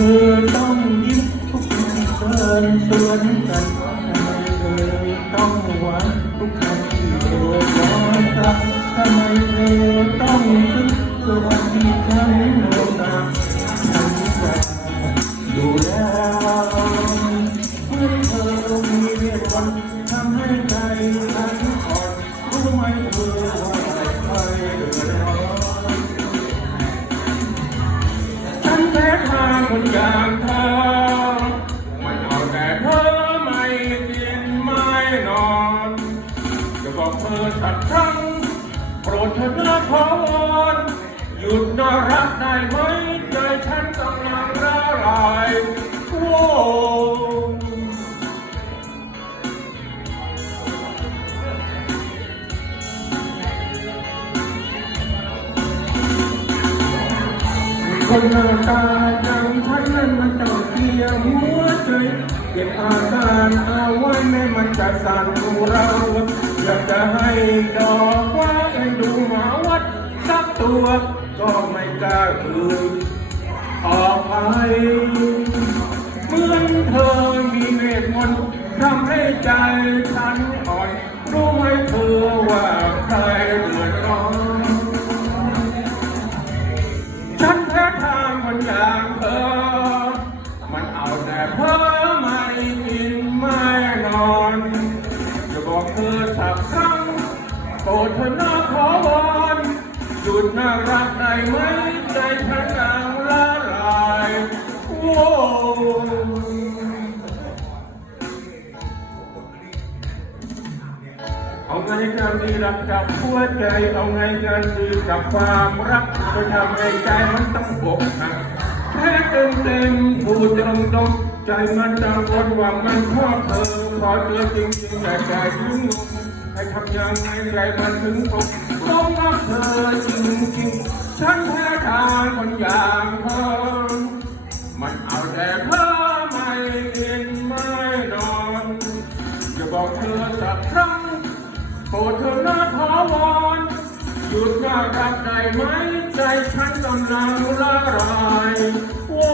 อต้องยิ้มทุกทีเดินสวนกันทำไมเธอต้องหวานทุกครั้งที่เธอร้องกันทำไมเธอต้องซึ้งเวลาที่ฉันโคนอย่างเธอไม่เอาแต่เธอไม่กินไม่นอนจะบอกเธอสักครั้งโปรดเธอนะขอวอนหยุดน่ารักได้ไหมใจฉันกำลังละลาน คนหน้าตาอย่างฉันนั้นมันต้อเกียหัวใจเก็บอาการเอาไว้ไม่มันจะสั่นเรา อยากจะให้ดอกว่าเอ็นดูหมาวัดสักตัวก็ไม่กล้าคืนออกไปเหมือนเธอมีเมตมนต์ทำให้ใจฉัน รดเธอนะขอวอนหยุดน่ารักได้ไหมใจฉันนางละลายโว้เอาไงกันดีรักกับหัวใจ เอาไงกันดีกับความรักจะทำให้ใจมันต้องบกหักแพ้เต็มเต็มๆพูดตรงตรงๆใจมันจะวนว่ามันชอบเธอขอเจอจริงจริงๆแต่ใจถึงงง ให้ทำยังไงใจมันถึงตกลงรักเธอจริงจริงฉันแพ้ทางคนอย่างเธอมันเอาแต่เพ้อไม่กินไม่นอนจะบอกเธอสักครั้งโปรดเธอหนะขอวอนหยุดน่ารักได้ไหมใจฉันกำลังละลายโอ้